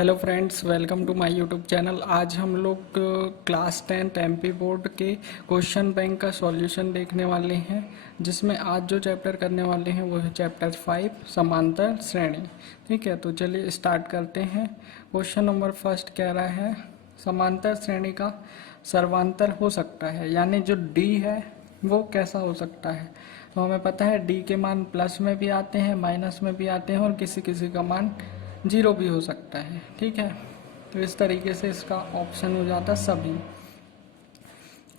Hello friends, welcome to my YouTube channel. आज हम लोग क्लास 10 एमपी बोर्ड के क्वेश्चन बैंक का सॉल्यूशन देखने वाले हैं, जिसमें आज जो चैप्टर करने वाले हैं वो है चैप्टर 5 समांतर श्रेणी। ठीक है, तो चलिए स्टार्ट करते हैं। क्वेश्चन नंबर फर्स्ट कह रहा है समांतर श्रेणी का सर्वांतर हो सकता है, यानी जो डी है वो कैसा हो सकता है। तो हमें पता है डी के मान प्लस में भी आते हैं, माइनस में भी आते हैं और किसी किसी का मान जीरो भी हो सकता है। ठीक है, तो इस तरीके से इसका ऑप्शन हो जाता सभी।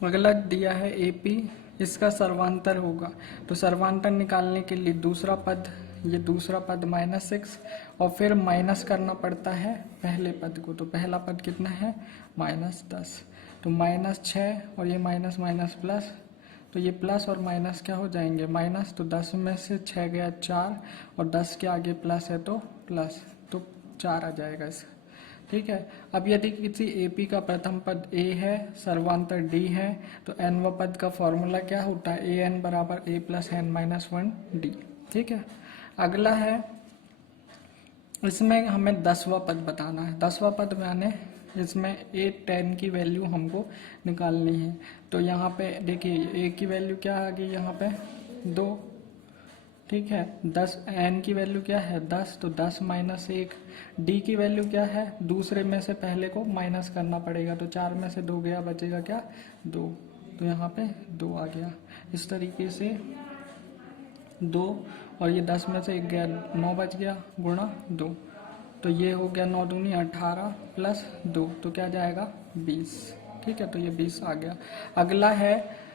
अगला दिया है एपी, इसका सर्वांतर होगा। तो सर्वांतर निकालने के लिए दूसरा पद, ये दूसरा पद -6 और फिर माइनस करना पड़ता है पहले पद को। तो पहला पद कितना है -10, तो -6 और ये माइनस माइनस प्लस, तो ये प्लस और माइनस क्या हो जाएंगे माइनस। तो 10 में से 6 गया 4 और 10 के आगे प्लस है तो प्लस, तो 4 आ जाएगा इसका। ठीक है, अब यदि किसी एपी का प्रथम पद ए है, सर्वांतर डी है, तो एनवा पद का फॉर्मूला क्या होता है, ए एन बराबर ए प्लस एन माइनस 1 डी। ठीक है, अगला है इसमें हमें 10वां पद बताना है। 10वां पद माने इसमें ए 10 की वैल्यू हमको निकालनी है। तो यहाँ पे देखिए ए की वैल्यू क्या आ गई यहाँ पे 2। ठीक है, 10 एन की वैल्यू क्या है 10, तो 10 माइनस 1। डी की वैल्यू क्या है, दूसरे में से पहले को माइनस करना पड़ेगा, तो 4 में से 2 गया, बचेगा क्या 2, तो यहाँ पे 2 आ गया। इस तरीके से 2 और ये 10 में से 1 गया, 9 बच गया गुणा 2, तो ये हो गया 9 दूनी 18 प्लस 2, तो क्या जाएगा 20। ठीक है, तो ये 20 आ गया। अगला है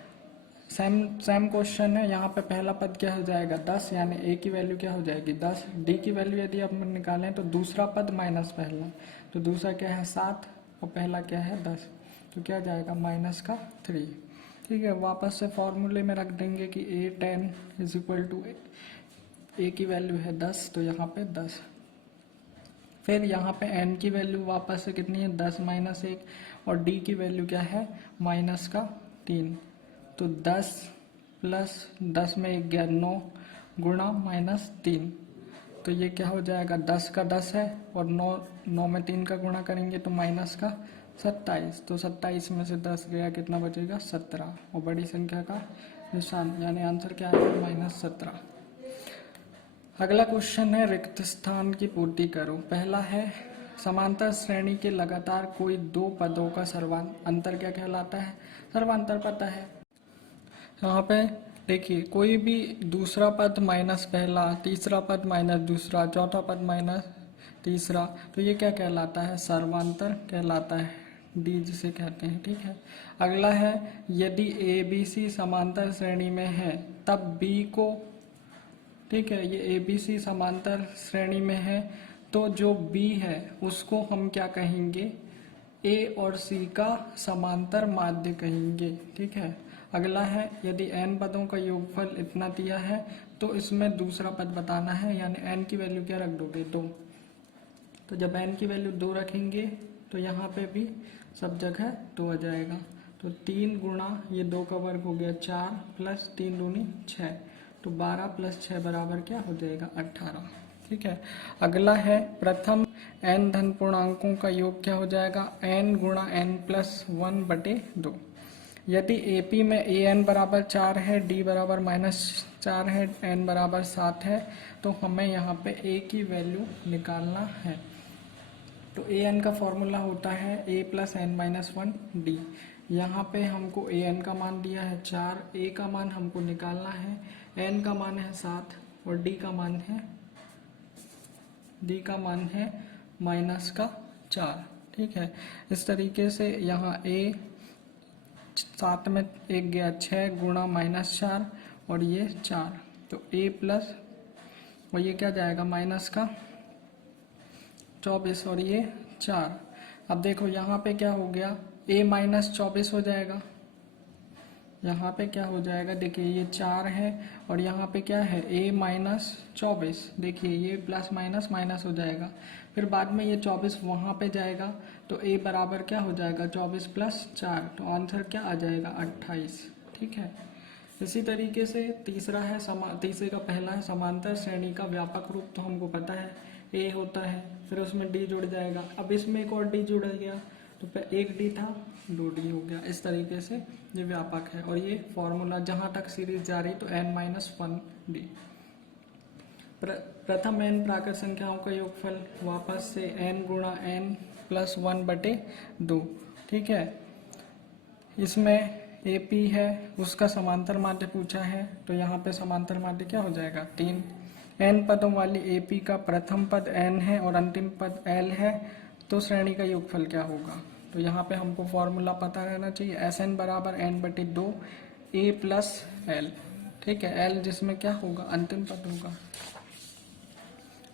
सेम क्वेश्चन है। यहाँ पे पहला पद क्या हो जाएगा 10, यानी ए की वैल्यू क्या हो जाएगी 10। डी की वैल्यू यदि आप निकालें तो दूसरा पद माइनस पहला, तो दूसरा क्या है 7 और पहला क्या है 10, तो क्या जाएगा -3। ठीक है, वापस से फॉर्मूले में रख देंगे कि ए 10 इज इक्वल टू ए की वैल्यू है 10, तो यहाँ पे 10। फिर यहाँ पे एन की वैल्यू वापस से कितनी है 10 माइनस 1 और डी की वैल्यू क्या है -3, तो 10 प्लस 10 में 1 गया 9 गुणा -3, तो ये क्या हो जाएगा 10 का 10 है और 9 में 3 का गुणा करेंगे तो माइनस का 27, तो 27 में से 10 गया, कितना बचेगा 17 और बड़ी संख्या का निशान, यानी आंसर क्या आएगा -17। अगला क्वेश्चन है रिक्त स्थान की पूर्ति करो। पहला है समांतर श्रेणी के लगातार कोई दो पदों का सर्वांतर क्या कहलाता है, सर्वांतर पता है। यहाँ पे देखिए कोई भी दूसरा पद माइनस पहला, तीसरा पद माइनस दूसरा, चौथा पद माइनस तीसरा, तो ये क्या कहलाता है सर्वांतर कहलाता है, डी जिसे कहते हैं। ठीक है, अगला है यदि ए बी सी समांतर श्रेणी में है तब बी को, ठीक है ये ए बी सी समांतर श्रेणी में है तो जो बी है उसको हम क्या कहेंगे, ए और सी का समांतर माध्य कहेंगे। ठीक है, अगला है यदि n पदों का योगफल इतना दिया है तो इसमें दूसरा पद बताना है, यानी n की वैल्यू क्या रख दोगे 2, तो जब n की वैल्यू 2 रखेंगे तो यहाँ पे भी सब जगह 2 आ जाएगा, तो 3 गुणा ये 2 का वर्ग हो गया 4 प्लस 3 दूनी 6, तो 12 प्लस 6 बराबर क्या हो जाएगा 18। ठीक है, अगला है प्रथम n धन पूर्णांकों का योग क्या हो जाएगा n गुणा n प्लस 1/2। यदि एपी में ए एन बराबर 4 है, डी बराबर -4 है, एन बराबर 7 है, तो हमें यहाँ पे ए की वैल्यू निकालना है। तो ए एन का फॉर्मूला होता है ए प्लस एन माइनस 1 डी। यहाँ पे हमको ए एन का मान दिया है 4, ए का मान हमको निकालना है, एन का मान है 7 और डी का मान है -4। ठीक है, इस तरीके से यहाँ ए 7 में 1 गया 6 गुणा -4 और ये 4, तो a प्लस और ये क्या जाएगा -24 और ये 4। अब देखो यहाँ पे क्या हो गया a -24 हो जाएगा, यहाँ पे क्या हो जाएगा देखिए ये 4 है और यहाँ पे क्या है a -24, देखिए ये प्लस माइनस माइनस हो जाएगा, फिर बाद में ये 24 वहाँ पे जाएगा तो a बराबर क्या हो जाएगा 24 प्लस 4, तो आंसर क्या आ जाएगा 28। ठीक है, इसी तरीके से तीसरा है तीसरे का पहला है समांतर श्रेणी का व्यापक रूप, तो हमको पता है ए होता है, फिर उसमें डी जुड़ जाएगा। अब इसमें एक और डी जुड़ गया, तो एक डी था, 2d हो गया। इस तरीके से ये व्यापक है। और ये फॉर्मूला जहाँ तक सीरीज जा रही तो n-1d। प्रथम n प्राकृत संख्याओं का योगफल वापस से n गुणा n प्लस 1/2। ठीक है, इसमें AP है, उसका समांतर माध्य पूछा है, तो यहाँ पे समांतर माध्य क्या हो जाएगा 3। n पदों वाली AP का प्रथम पद n है और अंतिम पद l है, तो श्रेणी का योगफल क्या होगा। तो यहाँ पे हमको फॉर्मूला पता रहना चाहिए, Sn बराबर n/2 a प्लस l। ठीक है, l जिसमें क्या होगा अंतिम पद होगा।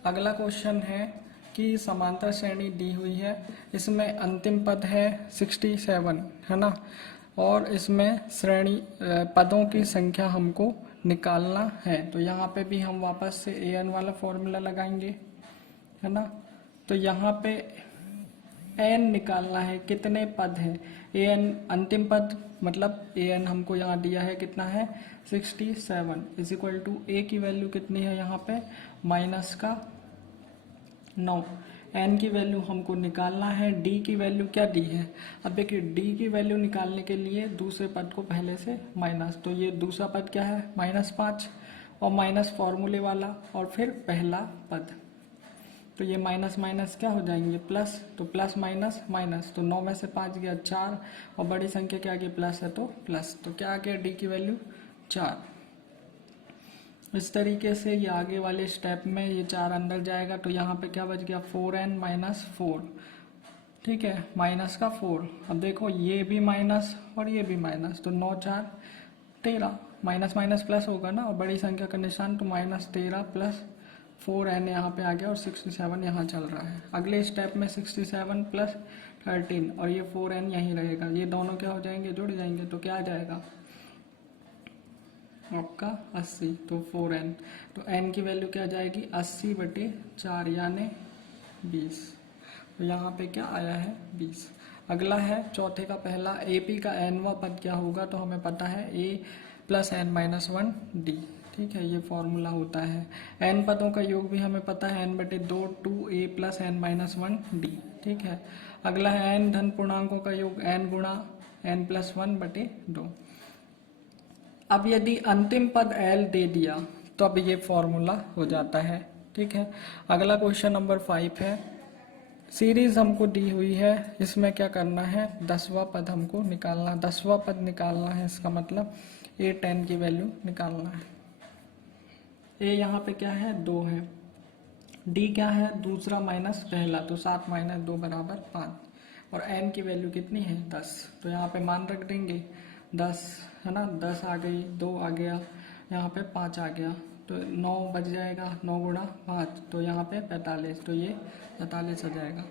अगला क्वेश्चन है कि समांतर श्रेणी दी हुई है, इसमें अंतिम पद है 67 है ना, और इसमें श्रेणी पदों की संख्या हमको निकालना है। तो यहाँ पे भी हम वापस से an वाला फॉर्मूला लगाएंगे है ना। तो यहाँ पे n निकालना है, कितने पद हैं an अंतिम पद, मतलब an हमको यहाँ दिया है कितना है 67 इज इक्वल टू a की वैल्यू कितनी है यहाँ पे -9। n की वैल्यू हमको निकालना है, d की वैल्यू क्या दी है। अब देखिए d की वैल्यू निकालने के लिए दूसरे पद को पहले से माइनस, तो ये दूसरा पद क्या है -5 और माइनस फॉर्मूले वाला और फिर पहला पद, तो ये माइनस माइनस क्या हो जाएंगे प्लस, तो प्लस माइनस माइनस, तो 9 में से 5 गया 4 और बड़ी संख्या क्या आ गई प्लस है तो प्लस, तो क्या आ गया d की वैल्यू 4। इस तरीके से ये आगे वाले स्टेप में ये 4 अंदर जाएगा, तो यहाँ पे क्या बच गया 4n माइनस 4। ठीक है, माइनस का 4। अब देखो ये भी माइनस और ये भी माइनस, तो 9 4 13, माइनस माइनस प्लस होगा ना, और बड़ी संख्या का निशान, तो -13 प्लस 4n यहाँ पे आ गया और 67 यहाँ चल रहा है। अगले स्टेप में 67 प्लस 13 और ये 4n यहीं रहेगा, ये दोनों क्या हो जाएंगे जुड़ जाएंगे, तो क्या आ जाएगा आपका 80, तो 4n, तो n की वैल्यू क्या आ जाएगी 80/4 यानी 20, तो यहाँ पे क्या आया है 20। अगला है चौथे का पहला, AP का nवां पद क्या होगा, तो हमें पता है a प्लस n-1d। ठीक है, ये फॉर्मूला होता है। n पदों का योग भी हमें पता है n/2 2a प्लस n-1d। ठीक है, अगला है n धन पूर्णांकों का योग n गुणा n प्लस 1/2। अब यदि अंतिम पद l दे दिया तो अब ये फॉर्मूला हो जाता है। ठीक है, अगला क्वेश्चन नंबर 5 है, सीरीज हमको दी हुई है, इसमें क्या करना है 10वां पद हमको निकालना, 10वां पद निकालना है, इसका मतलब a10 की वैल्यू निकालना है। a यहाँ पे क्या है 2 है, d क्या है दूसरा माइनस पहला, तो 7 - 2 = 5 और n की वैल्यू कितनी है 10, तो यहाँ पे मान रख देंगे 10 है ना, 10 आ गई, 2 आ गया, यहाँ पे 5 आ गया, तो 9 बच जाएगा, 9 × 5 तो यहाँ पे 45, तो ये 45 आ जाएगा।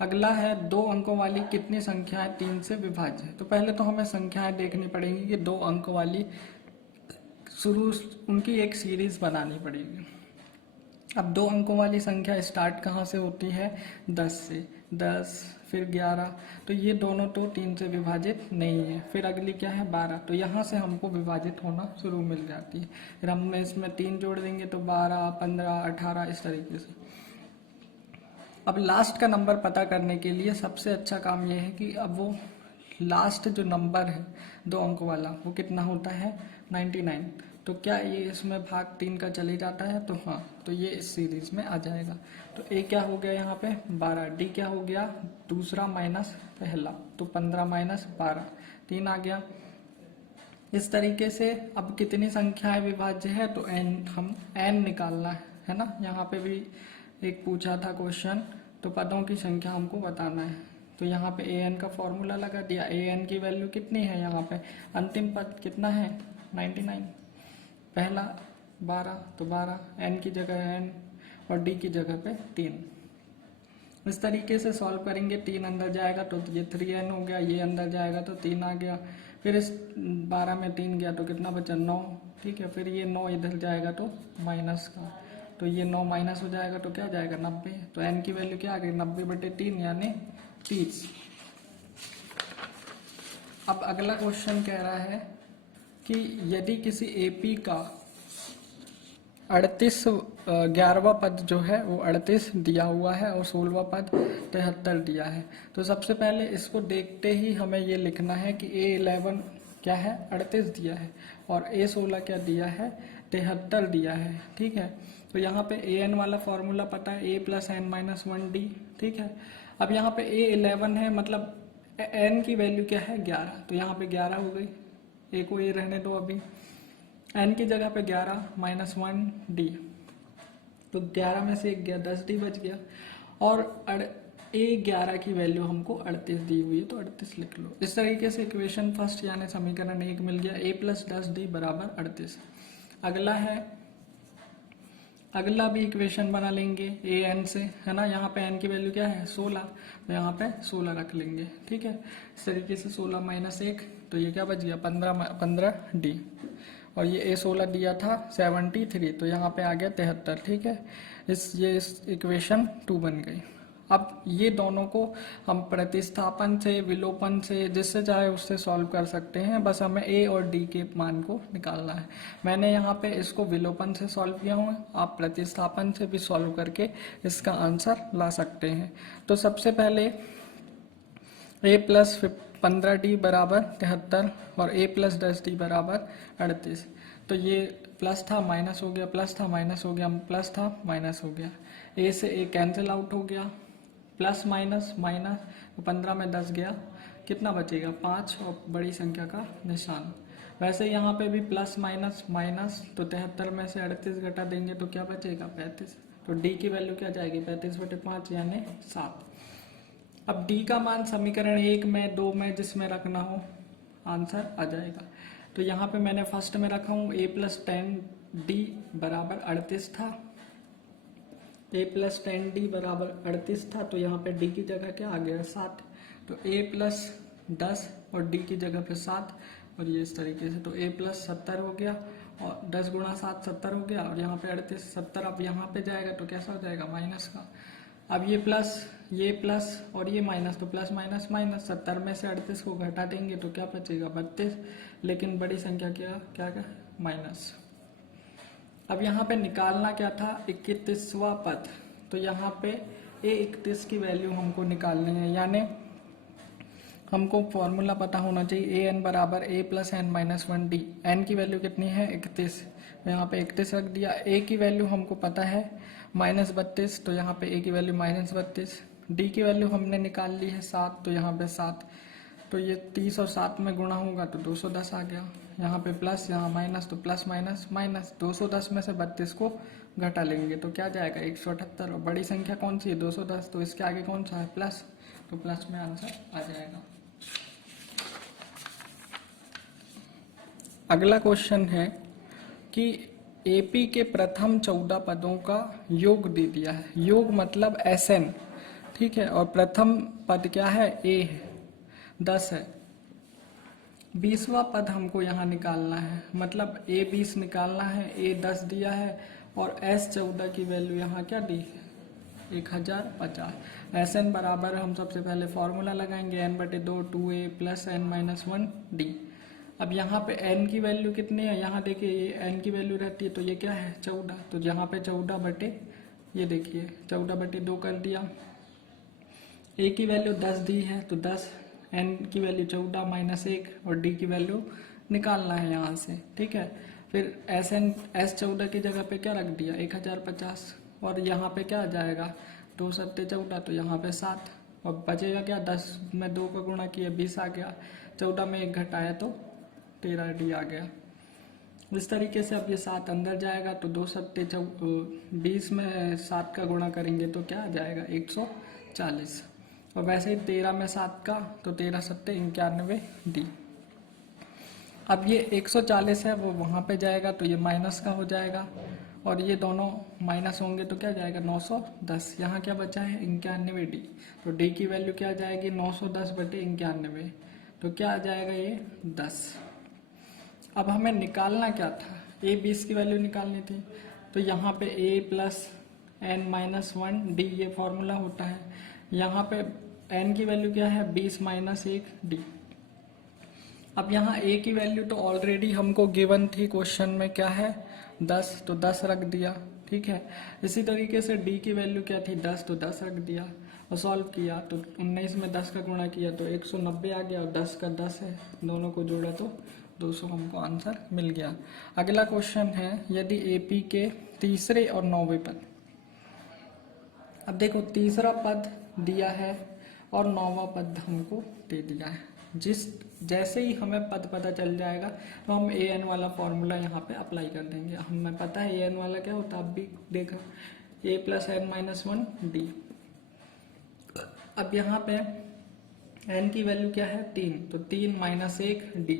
अगला है 2 अंकों वाली कितनी संख्याएं 3 से विभाज्य है। तो पहले तो हमें संख्याएं देखनी पड़ेंगी कि 2 अंक वाली शुरू उनकी एक सीरीज बनानी पड़ेगी। अब 2 अंकों वाली संख्या स्टार्ट कहाँ से होती है 10 से, 10 फिर 11, तो ये दोनों तो 3 से विभाजित नहीं है। फिर अगली क्या है 12, तो यहाँ से हमको विभाजित होना शुरू मिल जाती है। फिर हम इसमें 3 जोड़ देंगे तो 12 15 18 इस तरीके से। अब लास्ट का नंबर पता करने के लिए सबसे अच्छा काम यह है कि अब वो लास्ट जो नंबर है 2 अंक वाला वो कितना होता है 99, तो क्या ये इसमें भाग 3 का चले जाता है, तो हाँ, तो ये इस सीरीज में आ जाएगा। तो a क्या हो गया यहाँ पे 12, d क्या हो गया दूसरा माइनस पहला, तो 15 - 12 3 आ गया। इस तरीके से अब कितनी संख्याएं विभाज्य है, तो हम n निकालना है ना, यहाँ पे भी एक पूछा था क्वेश्चन, तो पदों की संख्या हमको बताना है। तो यहाँ पे an का फॉर्मूला लगा दिया, an की वैल्यू कितनी है, यहाँ पे अंतिम पद कितना है 99, पहला 12 तो 12, n की जगह n और d की जगह पे 3। इस तरीके से सॉल्व करेंगे, 3 अंदर जाएगा तो ये 3n हो गया, ये अंदर जाएगा तो 3 आ गया, फिर इस 12 में 3 गया तो कितना बचा 9। ठीक है, फिर ये 9 इधर जाएगा तो माइनस का, तो ये 9 माइनस हो जाएगा तो क्या जाएगा 90, तो n की वैल्यू क्या आ गई 90/3 यानी 30। अब अगला क्वेश्चन कह रहा है कि यदि किसी AP का 38 11वां पद जो है वो 38 दिया हुआ है और 16वां पद 73 दिया है। तो सबसे पहले इसको देखते ही हमें ये लिखना है कि A11 क्या है 38 दिया है और A16 क्या दिया है 73 दिया है। ठीक है, तो यहाँ पे an वाला फॉर्मूला पता है a plus n minus 1d। ठीक है, अब यहाँ पे A11 है मतलब n की वैल्यू क्या है 11, तो यहाँ पे 11 हो गई, a को a रहने दो अभी, n की जगह पे 11 माइनस 1d, तो 11 में से 1 गया 10d बच गया और A11 की वैल्यू हमको 38 दी हुई है तो 38 लिख लो। इस तरीके से इक्वेशन फर्स्ट यानी समीकरण 1 मिल गया, a प्लस 10d बराबर 38। अगला है, अगला भी इक्वेशन बना लेंगे ए एन से, है ना। यहाँ पे एन की वैल्यू क्या है 16, तो यहाँ पे 16 रख लेंगे। ठीक है, इस तरीके से 16 माइनस 1, तो ये क्या बच गया 15d, और ये A16 दिया था 73, तो यहाँ पे आ गया 73। ठीक है, इस इक्वेशन 2 बन गई। अब ये दोनों को हम प्रतिस्थापन से, विलोपन से, जिससे चाहे उससे सॉल्व कर सकते हैं, बस हमें a और d के मान को निकालना है। मैंने यहाँ पे इसको विलोपन से सॉल्व किया हुआ है, आप प्रतिस्थापन से भी सॉल्व करके इसका आंसर ला सकते हैं। तो सबसे पहले a प्लस 15d बराबर 73 और a प्लस 10d बराबर 38। तो ये प्लस था माइनस हो गया, प्लस था माइनस हो गया, प्लस था माइनस हो गया, a से a कैंसिल आउट हो गया, प्लस माइनस माइनस, 15 में 10 गया, कितना बचेगा 5 और बड़ी संख्या का निशान। वैसे यहाँ पे भी प्लस माइनस माइनस, तो 73 में से 38 घटा देंगे तो क्या बचेगा 35, तो d की वैल्यू क्या जाएगी 35/5 यानी 7। अब d का मान समीकरण 1 में 2 में जिसमें रखना हो आंसर आ जाएगा। तो यहाँ पे मैंने फर्स्ट में रखा हूँ a प्लस 10d बराबर 38 था, a प्लस 10d बराबर 38 था, तो यहाँ पे d की जगह क्या आ गया 7, तो a प्लस 10 और d की जगह पे 7, और ये इस तरीके से, तो a प्लस 70 हो गया और 10 गुणा 7 70 हो गया, और यहाँ पे 38 70 अब यहाँ पे जाएगा तो कैसा हो जाएगा माइनस का। अब ये प्लस और ये माइनस, तो प्लस माइनस माइनस, 70 में से 38 को घटा देंगे तो क्या बचेगा 32, लेकिन बड़ी संख्या क्या माइनस। अब यहाँ पे निकालना क्या था 31वां पद, तो यहाँ पे A31 की वैल्यू हमको निकालनी है, यानी हमको फॉर्मूला पता होना चाहिए an बराबर a plus n minus 1d। n की वैल्यू कितनी है 31, तो यहाँ पे 31 रख दिया। a की वैल्यू हमको पता है -32, तो यहाँ पे a की वैल्यू -32। d की वैल्यू हमने निकाल ली है 7, तो यहाँ पे 7, तो ये 30 और 7 में गुणा होगा तो 210 आ गया। यहाँ पे प्लस, यहाँ माइनस, तो प्लस माइनस माइनस, 210 में से 32 को घटा लेंगे तो क्या जाएगा 178, और बड़ी संख्या कौन सी है 210, तो इसके आगे कौन सा है प्लस, तो प्लस में आंसर आ जाएगा। अगला क्वेश्चन है कि एपी के प्रथम 14 पदों का योग दे दिया है, योग मतलब SN। ठीक है, और प्रथम पद क्या है A है, 10 है। 20वां पद हमको यहाँ निकालना है, मतलब A 20 निकालना है, A 10 दिया है और S 14 की वैल्यू यहाँ क्या दी है 1050। SN बराबर हम सबसे पहले फॉर्मूला लगाएंगे n/2 2a plus n minus 1d। अब यहाँ पे n की वैल्यू कितनी है, यहाँ देखिए ये n की वैल्यू रहती है तो ये क्या है 14, तो यहाँ पे 14 बटे, ये देखिए 14/2 कर दिया। a की वैल्यू 10 दी है तो 10, n की वैल्यू 14 माइनस 1 और d की वैल्यू निकालना है यहाँ से। ठीक है, फिर S14 की जगह पे क्या रख दिया 1050, और यहाँ पे क्या आ जाएगा 2 7 14, तो यहाँ पे 7, और बचेगा क्या 10 में 2 का गुणा किया 20 आ गया, 14 में 1 घटाया तो 13d आ गया। इस तरीके से अब ये 7 अंदर जाएगा तो 2 7 20 में 7 का गुणा करेंगे तो क्या आ जाएगा 140, और वैसे ही 13 में 7 का तो 13 7 91d। अब ये 140 है वो वहाँ पे जाएगा तो ये माइनस का हो जाएगा, और ये दोनों माइनस होंगे तो क्या जाएगा 910। यहाँ क्या बचा है 91d, तो d की वैल्यू क्या आ जाएगी 910/91, तो क्या आ जाएगा ये 10। अब हमें निकालना क्या था a 20 की वैल्यू निकालनी थी, तो यहाँ पे a plus n minus 1d ये फॉर्मूला होता है। यहाँ पे n की वैल्यू क्या है 20 माइनस 1d। अब यहाँ a की वैल्यू तो ऑलरेडी हमको गिवन थी क्वेश्चन में, क्या है 10 तो 10 रख दिया, ठीक है। इसी तरीके से डी की वैल्यू क्या थी 10 तो 10 रख दिया और सॉल्व किया तो 19 में 10 का गुणा किया तो 190 आ गया और 10 का 10 है, दोनों को जोड़ा तो 200 हमको आंसर मिल गया। अगला क्वेश्चन है यदि एपी के तीसरे और 9वें पद, अब देखो तीसरा पद दिया है और 9वां पद हमको दे दिया है। जैसे ही हमें पद पता चल जाएगा तो हम ए एन वाला फॉर्मूला यहाँ पे अप्लाई कर देंगे। हमें पता है ए एन वाला क्या होता है, अब भी देखा, ए प्लस एन माइनस 1 डी। अब यहाँ पे एन की वैल्यू क्या है 3, तो 3 माइनस 1 डी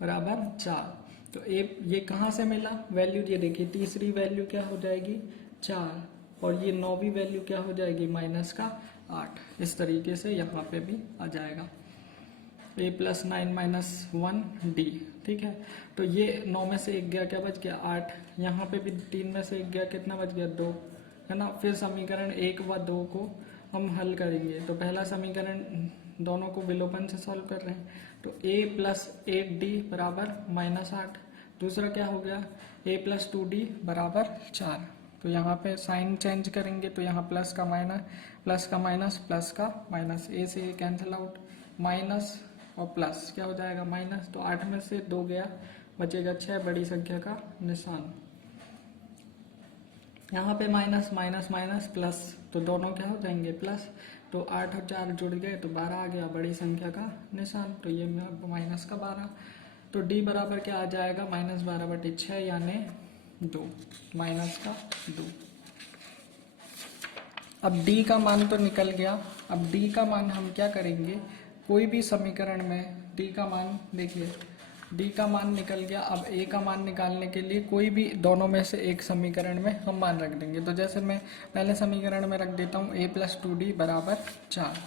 बराबर 4। तो ए ये कहाँ से मिला वैल्यू, ये देखिए तीसरी वैल्यू क्या हो जाएगी 4 और ये 9वीं वैल्यू क्या हो जाएगी माइनस का 8। इस तरीके से यहाँ पे भी आ जाएगा ए प्लस 9 माइनस 1 डी, ठीक है। तो ये 9 में से 1 गया, क्या बच गया 8। यहाँ पे भी 3 में से 1 गया, कितना बच गया 2, है ना। फिर समीकरण 1 व 2 को हम हल करेंगे। तो पहला समीकरण दोनों को विलोपन से सॉल्व कर रहे हैं, तो a प्लस 8d बराबर माइनस 8। दूसरा क्या हो गया a प्लस 2d बराबर 4। तो यहाँ पे साइन चेंज करेंगे तो यहाँ प्लस का माइनस, प्लस का माइनस, प्लस का माइनस, a से a कैंसिल आउट, माइनस और प्लस क्या हो जाएगा माइनस। तो 8 में से 2 गया, बचेगा 6, बड़ी संख्या का निशान। यहाँ पे माइनस माइनस माइनस प्लस, तो दोनों क्या हो जाएंगे प्लस। तो 8 और 4 जुड़ गए तो 12 आ गया, बड़ी संख्या का निशान। तो ये माइनस का 12। तो डी बराबर क्या आ जाएगा माइनस 12/6 यानी 2, माइनस का 2। अब डी का मान तो निकल गया। अब डी का मान हम क्या करेंगे, कोई भी समीकरण में डी का मान देखिए, डी का मान निकल गया। अब ए का मान निकालने के लिए कोई भी दोनों में से एक समीकरण में हम मान रख देंगे। तो जैसे मैं पहले समीकरण में रख देता हूँ a प्लस 2d बराबर 4।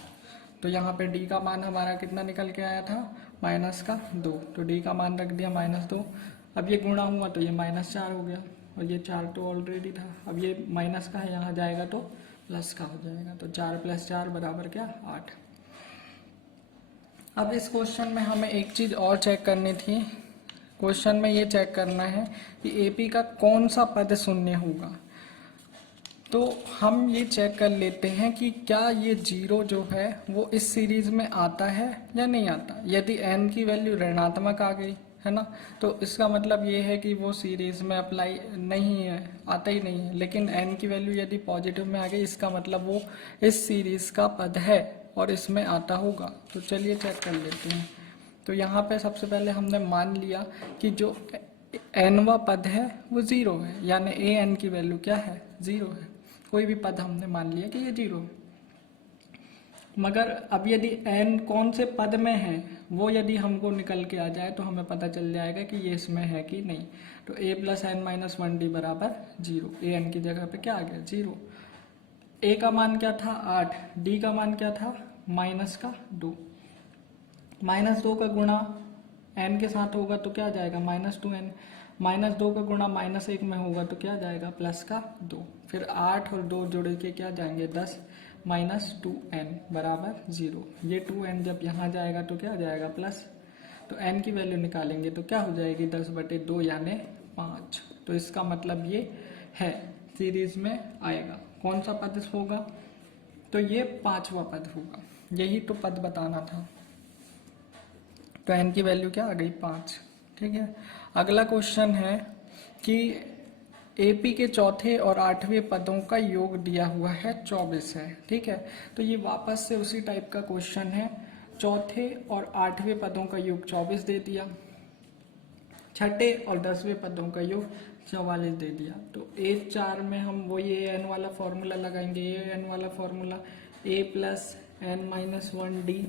तो यहाँ पे डी का मान हमारा कितना निकल के आया था माइनस का 2। तो डी का मान रख दिया -2। अब ये गुणा हुआ तो ये -4 हो गया और ये 4 तो ऑलरेडी था। अब ये माइनस का है, यहाँ जाएगा तो प्लस का हो जाएगा। तो 4 + 4 बराबर क्या 8। अब इस क्वेश्चन में हमें एक चीज़ और चेक करनी थी। क्वेश्चन में ये चेक करना है कि एपी का कौन सा पद शून्य होगा। तो हम ये चेक कर लेते हैं कि क्या ये 0 जो है वो इस सीरीज में आता है या नहीं आता। यदि n की वैल्यू ऋणात्मक आ गई है ना, तो इसका मतलब ये है कि वो सीरीज में अप्लाई नहीं है, आता ही नहीं है। लेकिन n की वैल्यू यदि पॉजिटिव में आ गई, इसका मतलब वो इस सीरीज का पद है और इसमें आता होगा। तो चलिए चेक कर लेते हैं। तो यहाँ पे सबसे पहले हमने मान लिया कि जो nवा पद है वो 0 है, यानी an की वैल्यू क्या है 0 है। कोई भी पद हमने मान लिया कि ये 0 है। मगर अब यदि n कौन से पद में है वो यदि हमको निकल के आ जाए तो हमें पता चल जाएगा कि ये इसमें है कि नहीं। तो a plus n minus 1d बराबर 0। an की जगह पे क्या आ गया 0। a का मान क्या था 8, d का मान क्या था माइनस का 2। -2 का गुणा n के साथ होगा तो क्या आ जाएगा -2n। -2 का गुणा -1 में होगा तो क्या आ जाएगा प्लस का 2। फिर 8 और 2 जोड़ के क्या जाएंगे 10, -2n बराबर 0। ये 2n जब यहाँ जाएगा तो क्या आ जाएगा प्लस। तो n की वैल्यू निकालेंगे तो क्या हो जाएगी 10/2 यानी 5। तो इसका मतलब ये है सीरीज में आएगा। कौन सा पद होगा, तो ये 5वां पद होगा। यही तो पद बताना था। तो n की वैल्यू क्या आ गई 5, ठीक है। अगला क्वेश्चन है कि एपी के चौथे और 8वें पदों का योग दिया हुआ है 24 है, ठीक है। तो ये वापस से उसी टाइप का क्वेश्चन है। चौथे और 8वें पदों का योग 24 दे दिया, छठे और 10वें पदों का योग 44 दे दिया। तो A4 में हम वही an वाला फॉर्मूला लगाएंगे। an वाला formula a plus n minus 1d।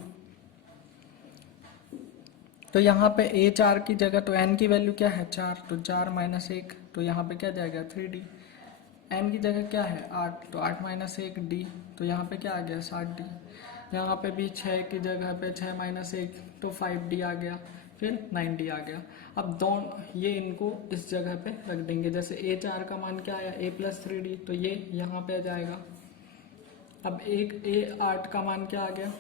तो यहाँ पे A4 की जगह तो n की वैल्यू क्या है 4, तो 4 - 1, तो यहाँ पे क्या जाएगा 3d। n की जगह क्या है 8, तो 8 - 1d, तो यहाँ पे क्या आ गया 7d। यहाँ पे भी 6 की जगह पे 6 - 1 तो 5d आ गया, फिर 9d आ गया। अब दोनों ये इनको इस जगह पे रख देंगे। जैसे A4 का मान क्या आया a प्लस 3d, तो ये यहाँ पे आ जाएगा। अब एक A8 का मान क्या आ गया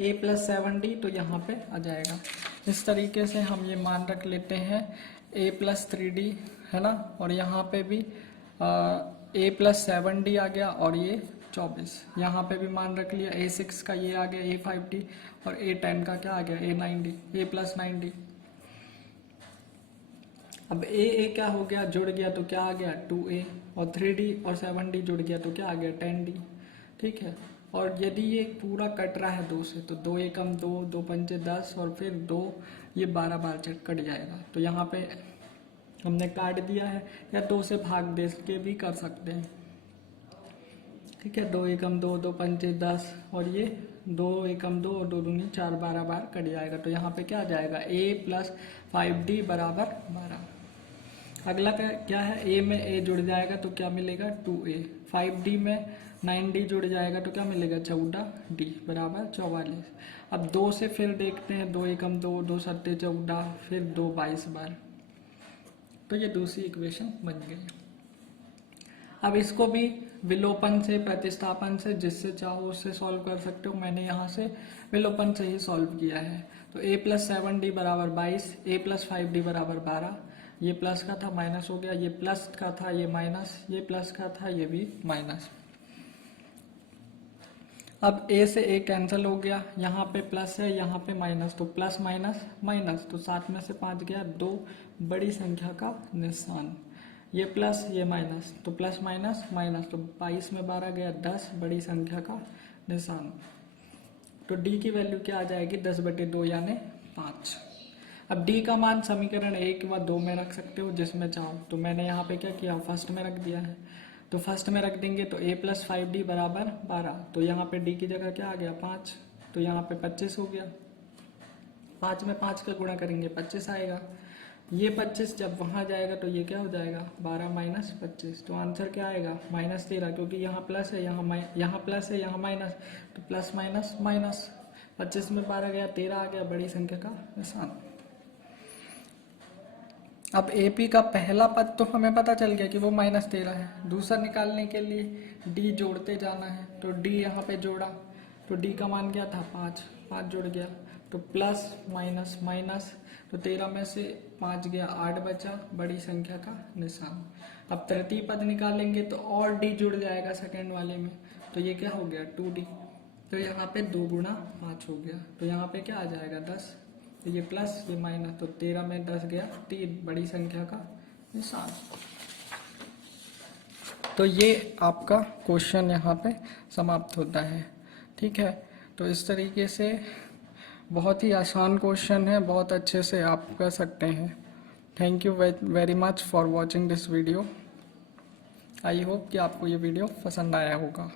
a प्लस 7d, तो यहाँ पे आ जाएगा। इस तरीके से हम ये मान रख लेते हैं a प्लस 3d है ना। और यहाँ पे भी a+7d आ गया और ये 24। यहाँ पे भी मान रख लिया a6 का ये आ गया a5d और a10 का क्या आ गया a9d, a+9d। अब ए क्या हो गया, जुड़ गया तो क्या आ गया 2a, और 3d और 7d जुड़ गया तो क्या आ गया 10d। ठीक है। और यदि ये पूरा कट रहा है 2 से तो 2 एकम 2, 2 पंचे 10 और फिर 2, ये 12 बार कट जाएगा। तो यहाँ पे हमने काट दिया है, या 2 से भाग दे के भी कर सकते हैं। ठीक है, 2 एकम 2, 2 पंचे 10 और ये 2 एकम 2 और 2 दूनी 4, 12 बार कट जाएगा। तो यहाँ पे क्या आ जाएगा a+5d बराबर 12। अगला क्या है, a में a जुड़ जाएगा तो क्या मिलेगा 2a, 5d में 9d जुड़ जाएगा तो क्या मिलेगा 14d बराबर 44। अब 2 से फिर देखते हैं, 2 एकम 2, 2 सत्ते 14, फिर 2 22 बार। तो ये दूसरी इक्वेशन बन गई। अब इसको भी विलोपन से, प्रतिस्थापन से, जिससे चाहो उससे सॉल्व कर सकते हो। मैंने यहाँ से विलोपन से ही सॉल्व किया है। तो a+7d बराबर 22, a+5d बराबर 12। ये प्लस का था माइनस हो गया, ये प्लस का था ये माइनस, ये प्लस का था ये भी माइनस। अब a से a कैंसिल हो गया, यहाँ पे प्लस है यहाँ पे माइनस, तो प्लस माइनस माइनस, तो 7 में से 5 गया 2, बड़ी संख्या का निशान। ये प्लस ये माइनस, तो प्लस माइनस माइनस, तो 22 में 12 गया 10, बड़ी संख्या का निशान। तो d की वैल्यू क्या आ जाएगी 10/2 यानी 5। अब d का मान समीकरण 1 व 2 में रख सकते हो, जिसमें चाहो। तो मैंने यहाँ पे क्या किया, फर्स्ट में रख दिया है। तो फर्स्ट में रख देंगे तो a+5d बराबर 12। तो यहाँ पे d की जगह क्या आ गया 5, तो यहाँ पे 25 हो गया। 5 में 5 का गुणा करेंगे 25 आएगा। ये 25 जब वहाँ जाएगा तो ये क्या हो जाएगा 12 माइनस 25। तो आंसर क्या आएगा -13, क्योंकि यहाँ प्लस है यहाँ प्लस है यहाँ माइनस, तो प्लस माइनस माइनस। 25 में 12 गया 13 आ गया, बड़ी संख्या का निशान। अब AP का पहला पद तो हमें पता चल गया कि वो -13 है। दूसरा निकालने के लिए D जोड़ते जाना है, तो D यहाँ पे जोड़ा तो D का मान क्या था 5, 5 जुड़ गया, तो प्लस माइनस माइनस, तो 13 में से 5 गया 8 बचा, बड़ी संख्या का निशान। अब तृतीय पद निकालेंगे तो और D जुड़ जाएगा सेकेंड वाले में, तो ये क्या हो गया 2D। तो यहाँ पे 2 गुणा 5 हो गया, तो यहाँ पे क्या आ जाएगा 10, तो ये प्लस ये माइनस, तो 13 में 10 गया 3, बड़ी संख्या का निशान। तो ये आपका क्वेश्चन यहाँ पे समाप्त होता है। ठीक है, तो इस तरीके से बहुत ही आसान क्वेश्चन है, बहुत अच्छे से आप कर सकते हैं। Thank you very much for watching this video. I hope कि आपको ये वीडियो पसंद आया होगा।